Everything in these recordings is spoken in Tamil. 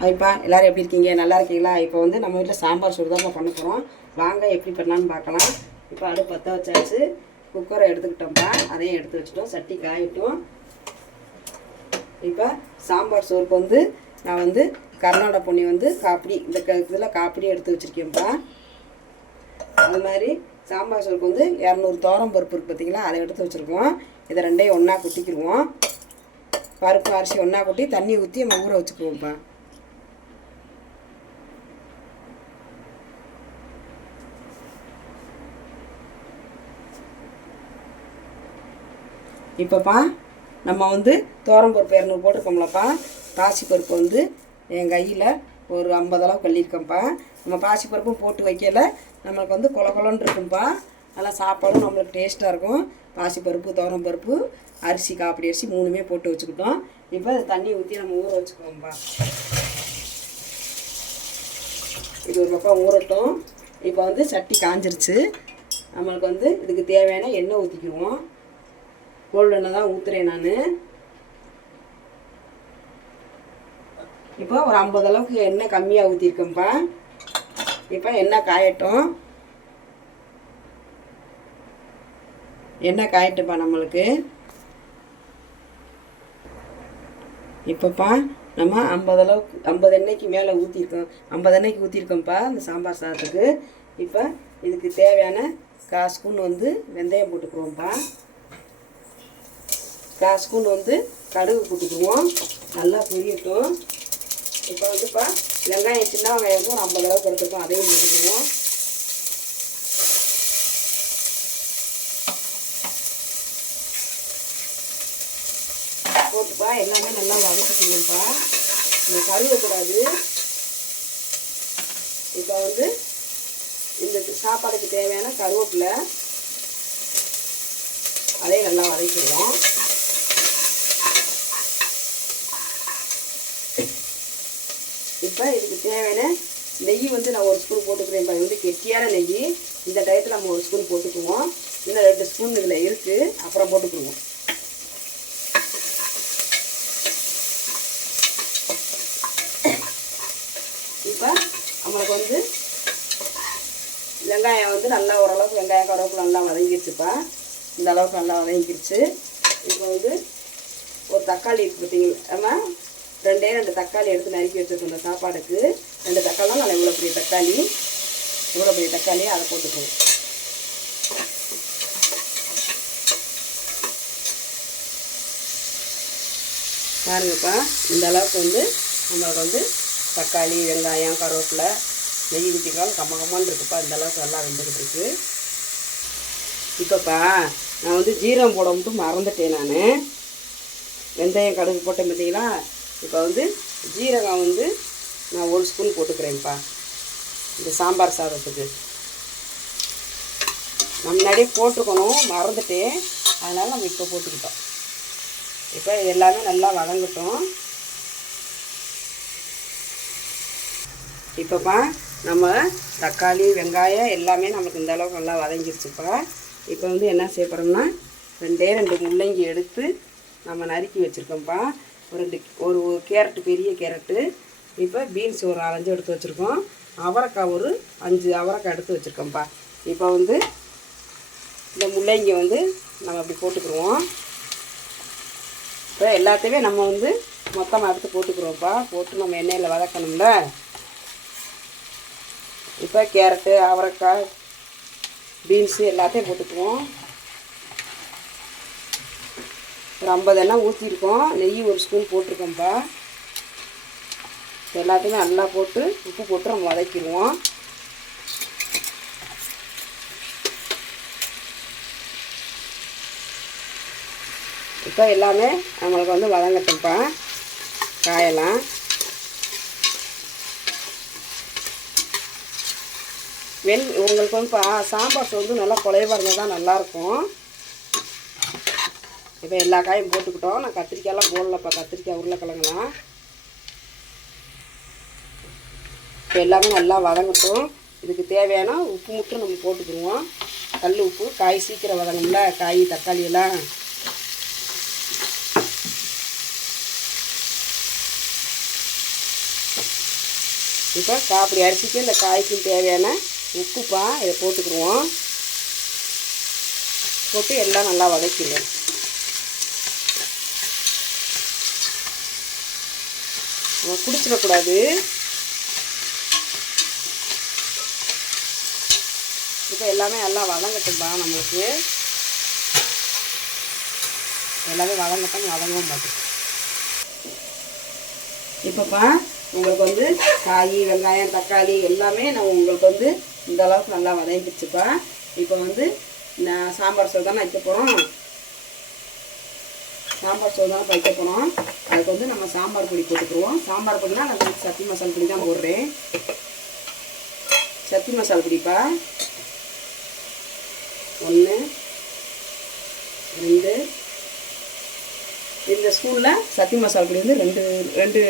ஹாய்ப்பா எல்லாரும் எப்படி இருக்கீங்க? நல்லா இருக்கீங்களா? இப்போ வந்து நம்ம வீட்டில் சாம்பார் சோறு தான் பண்ண போகிறோம் வாங்க எப்படி பண்ணலான்னு பார்க்கலாம். இப்போ அடுப்பு பற்ற வச்சாச்சு. குக்கரை எடுத்துக்கிட்டோம்ப்பா. அதையும் எடுத்து வச்சுட்டோம். சட்டி காயிட்டும். இப்போ சாம்பார் சோறுக்கு வந்து நான் வந்து கர்நாடக பொண்ணி வந்து காப்பிடி இந்த க இதில் காப்பிடி எடுத்து வச்சுருக்கேன்ப்பா. அது மாதிரி சாம்பார் சோறுக்கு வந்து இரநூறு தோரம் பருப்பு இருக்குது பார்த்தீங்களா அதை எடுத்து வச்சுருக்கோம். இதை ரெண்டையும் ஒன்றா கொட்டிக்கிடுவோம் பருப்பு அரிசி ஒன்றா கொட்டி தண்ணி ஊற்றி நம்ம ஊற வச்சுக்குவோம்ப்பா. இப்போப்பா நம்ம வந்து பருப்பு இரநூறு போட்டிருக்கோம்லப்பா. பாசிப்பருப்பு வந்து என் கையில் ஒரு ஐம்பது அளவு கள்ளியிருக்கோம்ப்பா நம்ம பாசிப்பருப்பும் போட்டு வைக்கல. நம்மளுக்கு வந்து கொல இருக்கும்ப்பா நல்லா சாப்பாடும் நம்மளுக்கு டேஸ்ட்டாக இருக்கும். பாசிப்பருப்பு பருப்பு அரிசி காப்பிடி அரிசி மூணுமே போட்டு வச்சுக்கிட்டோம். இப்போ அது தண்ணி ஊற்றி நம்ம ஊற வச்சுக்குவோம்ப்பா. இது ஒரு பக்கம் ஊறட்டும். இப்போ வந்து சட்டி காஞ்சிருச்சு. நம்மளுக்கு வந்து இதுக்கு தேவையான எண்ணெய் ஊற்றிக்குவோம் கோல்டு எண்ணெய் தான் ஊற்றுறேன் நான். இப்போ ஒரு ஐம்பது அளவுக்கு எண்ணெய் கம்மியாக ஊற்றிருக்கேன்ப்பா இப்போ எண்ணெய் காயட்டும். எண்ணெய் காயட்டுப்பா நம்மளுக்கு. இப்போப்பா நம்ம ஐம்பது அளவுக்கு ஐம்பது எண்ணெய்க்கு மேலே ஊற்றிருக்கோம் ஐம்பது எண்ணெய்க்கு ஊற்றிருக்கோம்ப்பா இந்த சாம்பார் சாதத்துக்கு. இப்போ இதுக்கு தேவையான கா ஸ்பூன் வந்து வெந்தயம் போட்டுக்குவோம்ப்பா. கால் ஸ்பூன் வந்து கடுகு போட்டுக்குவோம் நல்லா பொரியட்டும். இப்போ வந்துப்பா வெங்காயம் சின்ன வெங்காயம் வந்து ஒரு ஐம்பது அளவுக்கு அதையும் போட்டுக்குவோம் போட்டுப்பா எல்லாமே நல்லா வதக்கிக்கணும்ப்பா. இந்த கருவக்கூடாது இப்போ வந்து இந்த சாப்பாடுக்கு தேவையான கருவேப்பிலை அதையும் நல்லா வதக்கிடுவோம். இப்போ இதுக்கு தேவையான நெய் வந்து நான் ஒரு ஸ்பூன் போட்டுக்கிறேன் இப்போ வந்து கெட்டியான நெய். இந்த டயத்தில் நம்ம ஒரு ஸ்பூன் போட்டுக்குவோம். இன்னும் ரெண்டு ஸ்பூன் இதில் இருக்குது அப்புறம் போட்டுக்கிடுவோம் இப்போ நம்மளுக்கு வந்து வெங்காயம் வந்து நல்லா ஓரளவுக்கு வெங்காயம் கருவேப்பிலை நல்லா வதங்கிடுச்சுப்பா இந்த அளவுக்கு நல்லா வதங்கிடுச்சு இப்போ வந்து ஒரு தக்காளி பார்த்தீங்களா நம்ம ரெண்டே ரெண்டு தக்காளி எடுத்து நறுக்கி வச்சுருக்கோம் இந்த சாப்பாடுக்கு. ரெண்டு தக்காளி நல்லா இவ்வளோ பெரிய தக்காளி. இவ்வளோ பெரிய தக்காளி அதை போட்டுக்குவோம் பாருங்கப்பா இந்த அளவுக்கு வந்து நம்மளுக்கு வந்து தக்காளி வெங்காயம் கருவேப்பிலை நெய் ஊற்றிக்கலாம் கம்ம கம்மன்னு இருக்குப்பா இந்த அளவுக்கு நல்லா வெந்துக்கிட்டு இருக்கு. இப்போப்பா நான் வந்து ஜீரகம் போட மட்டும் மறந்துட்டேன் நான். வெந்தயம் கடுகு போட்டேன் பார்த்தீங்களா இப்போ வந்து ஜீரகம் வந்து நான் ஒரு ஸ்பூன் போட்டுக்கிறேன்ப்பா. இந்த சாம்பார் சாதத்துக்கு. நம்ம முன்னாடியே போட்டுக்கணும் மறந்துட்டேன் அதனால் நம்ம இப்போ போட்டுக்கிட்டோம். இப்போ எல்லாமே நல்லா வதங்கட்டும். இப்போப்பா நம்ம தக்காளி வெங்காயம் எல்லாமே நமக்கு இந்த அளவுக்கு நல்லா வதங்கிருச்சுப்பா. இப்போ வந்து என்ன செய்ய போகிறோம்னா ரெண்டே ரெண்டு முள்ளங்கி எடுத்து நம்ம நறுக்கி வச்சுருக்கோம்ப்பா. ரெண்டு ஒரு ஒரு கேரட்டு பெரிய கேரட்டு. இப்போ பீன்ஸ் ஒரு அரைஞ்சு எடுத்து வச்சுருக்கோம். அவரைக்காய் ஒரு அஞ்சு அவரைக்காய் எடுத்து வச்சுருக்கோம்ப்பா இப்போ வந்து இந்த முள்ளங்கி வந்து நம்ம அப்படி போட்டுக்குருவோம். இப்போ எல்லாத்தையுமே நம்ம வந்து மொத்தமாக எடுத்து போட்டுக்கிறோம்ப்பா போட்டு நம்ம எண்ணெயில் வதக்கணும்ல. இப்போ கேரட்டு அவரைக்காய் பீன்ஸு எல்லாத்தையும் போட்டுக்குவோம். ஒரு ஐம்பது எண்ணெய் ஊற்றிருக்கோம் நெய் ஒரு ஸ்பூன் போட்டிருக்கோம்ப்பா. எல்லாத்தையுமே நல்லா போட்டு உப்பு போட்டு நம்ம வதக்கிடுவோம். இப்போ எல்லாமே நம்மளுக்கு வந்து வதங்கட்டும்ப்பா. காயெல்லாம். வெள் உங்களுக்கு வந்து பா சாம்பார் வந்து நல்லா குலைவாக இருந்தால் தான் நல்லாயிருக்கும். இப்போ எல்லா காயும் போட்டுக்கிட்டோம். நான் கத்திரிக்காயெல்லாம் போடலப்பா. கத்திரிக்காய் உருளைக்கிழங்குலாம் இப்போ எல்லாமே நல்லா வதங்கட்டும். இதுக்கு தேவையான உப்பு மட்டும் நம்ம போட்டுக்கிடுவோம். கல் உப்பு காய் சீக்கிரம் வதங்கும்ல காய் தக்காளி எல்லாம். இப்போ சாப்பிடி அரிசிக்கு இந்த காய்க்கும் தேவையான உப்புப்பா இதை போட்டுக்கிடுவோம். போட்டு எல்லாம் நல்லா வதக்கிடுவோம் நம்ம குடிச்சிடக்கூடாது. இப்போ எல்லாமே நல்லா வதங்கட்டும்பா நம்மளுக்கு. எல்லாமே வதங்கட்டும் வதங்கவும் மாட்டேன் இப்போப்பா உங்களுக்கு வந்து காய் வெங்காயம் தக்காளி எல்லாமே நான் உங்களுக்கு வந்து இந்த அளவுக்கு நல்லா வதங்கிடுச்சுப்பா. இப்போ வந்து நான் சாம்பார் சோறு தானே வைக்க போகிறோம் சாம்பார் சோறு தான் வைக்க போகிறோம் அதுக்கு வந்து நம்ம சாம்பார் பொடி போட்டுக்குருவோம் சாம்பார் பொடினா நான் சத்தி மசாலா பொடி தான் போடுறேன். சத்தி மசாலா பொடிப்பா? ஒன்று ரெண்டு. இந்த ஸ்பூனில் சத்தி மசாலா பொடி வந்து ரெண்டு ரெண்டு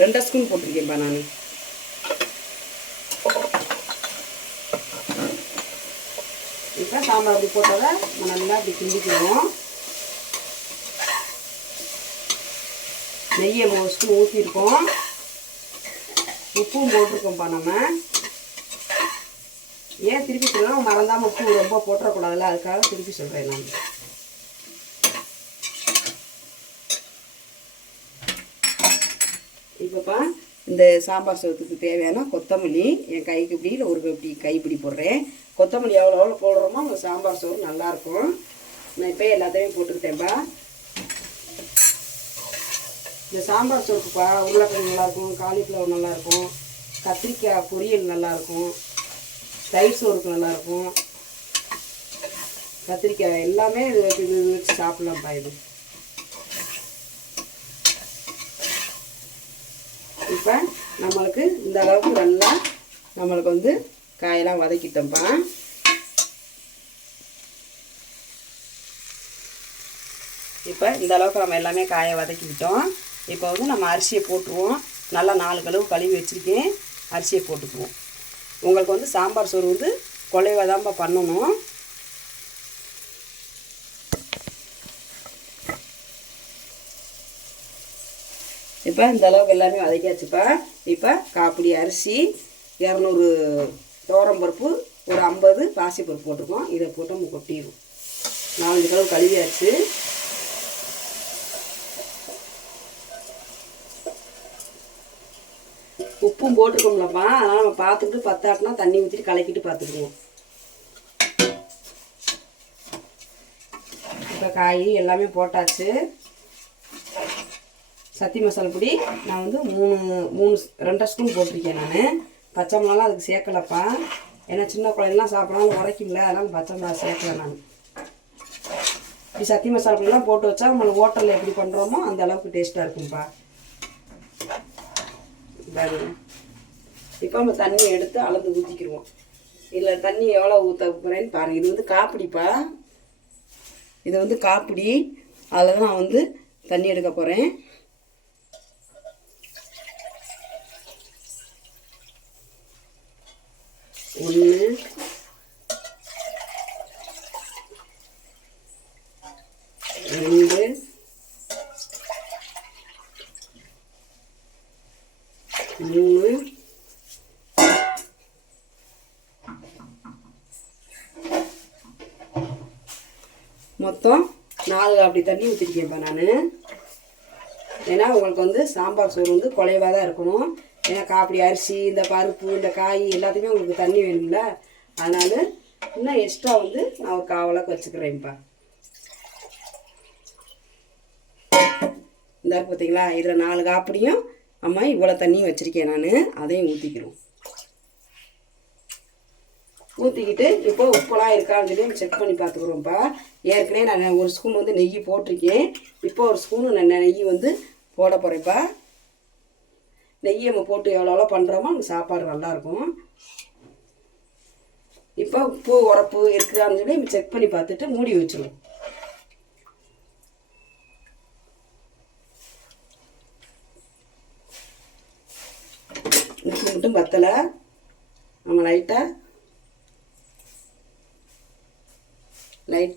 ரெண்டரை ஸ்பூன் போட்டிருக்கேன்ப்பா நான். இப்போ சாம்பார் அப்படி போட்டதை நல்லா அப்படி கிண்டிக்குவோம் நெய்யை ஒரு ஊற்றிருக்கோம் உப்பும் போட்டிருக்கோம்ப்பா நம்ம. ஏன் திருப்பி சொல்லணும் மறந்தாமல் உப்பு ரொம்ப போட்டுறக்கூடாதுல்ல அதுக்காக திருப்பி சொல்கிறேன் நான். இப்போப்பா இந்த சாம்பார் சோத்துக்கு தேவையான கொத்தமல்லி என் கைக்கு இப்படி இல்லை ஒரு இப்படி கைப்பிடி போடுறேன். கொத்தமல்லி எவ்வளோ எவ்வளோ போடுறோமோ அந்த சாம்பார் சோறு நல்லாயிருக்கும். நான் இப்போ எல்லாத்தையும் போட்டுக்கிட்டேன்ப்பா. இந்த சாம்பார் சோறுக்குப்பா உருளைக்கிழங்கு நல்லாயிருக்கும் காலிஃப்ளவர் நல்லாயிருக்கும் கத்திரிக்காய் பொரியல் நல்லாயிருக்கும் தயிர் சோறுக்கு நல்லாயிருக்கும் கத்திரிக்காய் எல்லாமே இது வச்சு இது வச்சு சாப்பிட்லாம்ப்பா இது. இப்போ நம்மளுக்கு இந்த அளவுக்கு நல்லா நம்மளுக்கு வந்து காயெல்லாம் வதக்கிட்டோம்ப்பா. இப்போ இந்த அளவுக்கு நம்ம எல்லாமே காயை வதக்கிக்கிட்டோம். இப்போ வந்து நம்ம அரிசியை போட்டுருவோம். நல்லா நாலு கழுவு கழுவி வச்சுருக்கேன். அரிசியை போட்டுக்குவோம். உங்களுக்கு வந்து சாம்பார் சோறு வந்து குலைவாக தான்ப்பா பண்ணணும். இப்போ இந்த அளவுக்கு எல்லாமே வதக்கியாச்சுப்பா. இப்போ காப்பிடி அரிசி இரநூறு பருப்பு ஒரு ஐம்பது பாசிப்பருப்பு போட்டிருக்கோம் இதை போட்டு நம்ம கொட்டிடுவோம். நாலஞ்சு கலவு கழுவியாச்சு. உப்பும் போட்டிருக்கோம்லப்பா. அதனால் நம்ம பார்த்துக்கிட்டு பத்தாட்டினா தண்ணி ஊற்றிட்டு கலக்கிட்டு பார்த்துக்குவோம். இப்போ காய் எல்லாமே போட்டாச்சு. சத்தி மசாலா பொடி நான் வந்து மூணு மூணு ரெண்டரை ஸ்பூன் போட்டிருக்கேன் நான். பச்சை மிளகாலாம் அதுக்கு சேர்க்கலப்பா. ஏன்னா சின்ன குழந்தைலாம் சாப்பிடாலும் உரைக்கும்ல அதனால் பச்சை மிளகா சேர்க்கல நான். இப்படி சத்தி மசாலா பொடிலாம் போட்டு வச்சா நம்ம ஹோட்டலில் எப்படி பண்ணுறோமோ அந்த அளவுக்கு டேஸ்ட்டாக இருக்கும்ப்பா. பாருங்க இப்போ நம்ம தண்ணியை எடுத்து அளந்து ஊற்றிக்கிடுவோம் இதில் தண்ணி எவ்வளோ ஊற்ற போகிறேன்னு பாருங்கள் இது வந்து காப்பிடிப்பா. இது வந்து காப்பிடி. அதில் தான் நான் வந்து தண்ணி எடுக்க போகிறேன் ஒன்று மொத்தம் நாலு அப்படி தண்ணி ஊற்றிருக்கேன்ப்பா நான். ஏன்னா உங்களுக்கு வந்து சாம்பார் சோறு வந்து குலைவாக தான் இருக்கணும். ஏன்னா காப்பிடி அரிசி இந்த பருப்பு இந்த காய் எல்லாத்தையுமே உங்களுக்கு தண்ணி வேணும்ல. அதனால் இன்னும் எக்ஸ்ட்ரா வந்து நான் ஒரு காவலாக்கு வச்சுக்கிறேன்ப்பா. இந்த பார்த்தீங்களா இதில் நாலு காப்பிடியும் அம்மா இவ்வளோ தண்ணியும் வச்சுருக்கேன் நான். அதையும் ஊற்றிக்கிறோம் ஊற்றிக்கிட்டு இப்போ உப்பெல்லாம் இருக்கான்னு சொல்லி செக் பண்ணி பார்த்துக்குறோம்ப்பா. ஏற்கனவே நான் ஒரு ஸ்பூன் வந்து நெய் போட்டிருக்கேன். இப்போ ஒரு ஸ்பூனு நான் நெய் வந்து போட போகிறேன்ப்பா நெய் நம்ம போட்டு எவ்வளோ எவ்வளோ பண்ணுறோமோ நமக்கு சாப்பாடு நல்லாயிருக்கும். இப்போ உப்பு உரப்பு இருக்குதான்னு சொல்லி செக் பண்ணி பார்த்துட்டு மூடி வச்சிருவோம் உப்பு மட்டும் பத்தலை. நம்ம லைட்டாக லைட்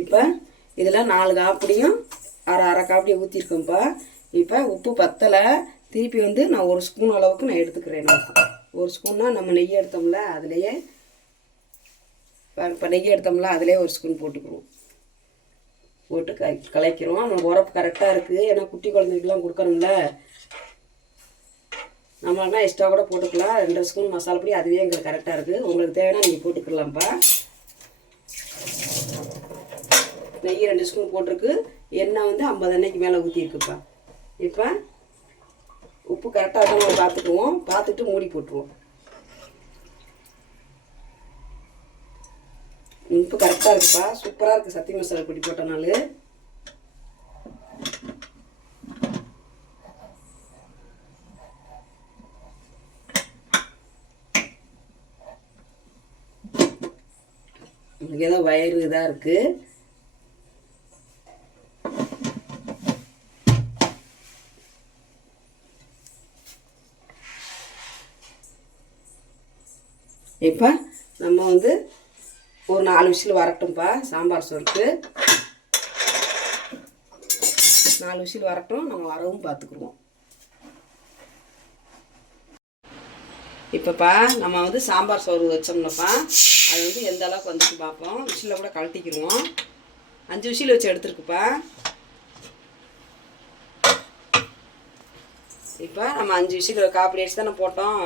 இப்போ இதெல்லாம் நாலு காப்பிடியும் அரை அரை காப்பியை ஊற்றிருக்கோம்ப்பா இப்போ உப்பு பத்தலை. திருப்பி வந்து நான் ஒரு ஸ்பூன் அளவுக்கு நான் எடுத்துக்கிறேன் ஒரு ஸ்பூன்னா நம்ம நெய் எடுத்தோம்ல அதுலேயே இப்போ நெய் எடுத்தோம்ல அதுலேயே ஒரு ஸ்பூன் போட்டுக்குவோம். போட்டு க கலைக்கிறோம். நம்ம உரப்பு கரெக்டாக இருக்குது ஏன்னா குட்டி குழந்தைக்கெலாம் கொடுக்கணும்ல. நம்மளாம் எக்ஸ்ட்ரா கூட போட்டுக்கலாம். ரெண்டு ஸ்பூன் மசாலா பொடி அதுவே எங்களுக்கு கரெக்டாக இருக்குது உங்களுக்கு தேவைன்னா நீங்கள் போட்டுக்கலாம்ப்பா. நெய் ரெண்டு ஸ்பூன் போட்டிருக்கு. எண்ணெய் வந்து ஐம்பது எண்ணெய்க்கு மேலே ஊற்றிருக்குப்பா இப்போ உப்பு கரெக்டாக தான் நம்ம பார்த்துக்குவோம். பார்த்துட்டு மூடி போட்டுருவோம். உப்பு கரெக்டாக இருக்குப்பா. சூப்பராக இருக்குது சத்தி மசாலா பொடி போட்டனால உங்களுக்கு ஏதோ வயிறு இதாக இருக்குது இப்போ நம்ம வந்து ஒரு நாலு விசில் வரட்டும்ப்பா சாம்பார் சோறுக்கு நாலு விசில் வரட்டும் நம்ம வரவும் பார்த்துக்குருவோம். இப்போப்பா நம்ம வந்து சாம்பார் சோறு வச்சோம்னப்பா அது வந்து எந்த அளவுக்கு வந்துட்டு பார்ப்போம் விசிலில் கூட கழட்டிக்கிடுவோம். அஞ்சு விசில் வச்சு எடுத்துருக்குப்பா. இப்போ நம்ம அஞ்சு விசில் காப்பி அடிச்சு தானே போட்டோம்.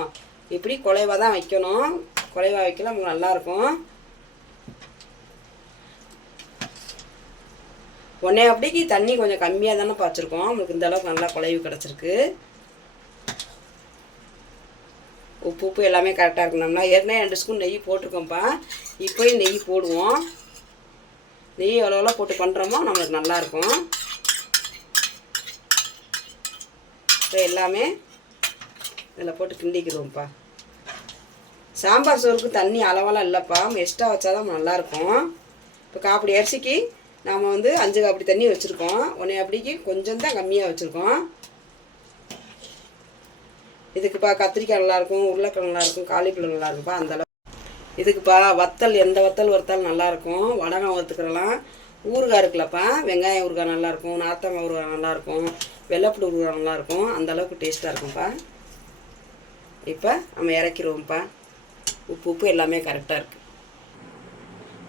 இப்படி குலைவாக தான் வைக்கணும். குலைவாக வைக்கல நமக்கு நல்லாயிருக்கும் ஒன்றே அப்படிக்கு தண்ணி கொஞ்சம் கம்மியாக தானே பாய்ச்சிருக்கோம் உங்களுக்கு இந்த அளவுக்கு நல்லா குலைவு கிடச்சிருக்கு. உப்பு உப்பு எல்லாமே கரெக்டாக இருக்கணும்னா ஏற்கனவே ரெண்டு ஸ்பூன் நெய் போட்டிருக்கோம்ப்பா. இப்போயும் நெய் போடுவோம். நெய் எவ்வளோ போட்டு பண்ணுறோமோ நம்மளுக்கு நல்லாயிருக்கும் இப்போ எல்லாமே இதில் போட்டு கிண்டிக்கிறோம்ப்பா சாம்பார் சோறுக்கு தண்ணி அளவெல்லாம் இல்லைப்பா. எக்ஸ்ட்ரா வச்சா தான் நல்லாயிருக்கும் இப்போ காப்படி அரிசிக்கு நாம் வந்து அஞ்சு காப்படி தண்ணி வச்சுருக்கோம். ஒன்றே அப்படிக்கு கொஞ்சம் தான் கம்மியாக வச்சுருக்கோம். இதுக்குப்பா கத்திரிக்காய் நல்லாயிருக்கும் உருளைக்கிழங்கு நல்லாயிருக்கும் காலிஃப்ளவர் நல்லா இருக்குப்பா அந்தளவு இதுக்குப்பா வத்தல் எந்த வத்தல் வறுத்தாலும் நல்லாயிருக்கும். வடகம் வறுத்துக்கிறலாம். ஊறுகாய் இருக்குல்லப்பா வெங்காயம் ஊறுகாய் நல்லாயிருக்கும் நார்த்தங்காய் ஊறுகாய் நல்லாயிருக்கும் வெள்ளைப்பூடு ஊறுகாய் நல்லாயிருக்கும் அந்த அளவுக்கு டேஸ்ட்டாக இருக்கும்ப்பா இப்போ நம்ம இறக்கிடுவோம்ப்பா உப்பு உப்பு எல்லாமே கரெக்டாக இருக்குது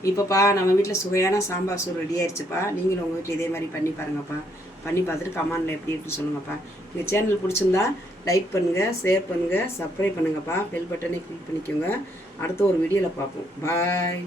இப்போப்பா நம்ம வீட்டில் சுவையான சாம்பார் சோறு ரெடி ஆயிடுச்சுப்பா நீங்களும் உங்கள் வீட்டில் இதே மாதிரி பண்ணி பாருங்கப்பா. பண்ணி பார்த்துட்டு கமாண்டில் எப்படி இருக்குன்னு சொல்லுங்கப்பா. எங்கள் சேனல் பிடிச்சிருந்தா லைக் பண்ணுங்கள் ஷேர் பண்ணுங்கள் சப்ஸ்கிரைப் பண்ணுங்கப்பா. பெல் பட்டனை கிளிக் பண்ணிக்கோங்க. அடுத்த ஒரு வீடியோவில் பார்ப்போம் பாய்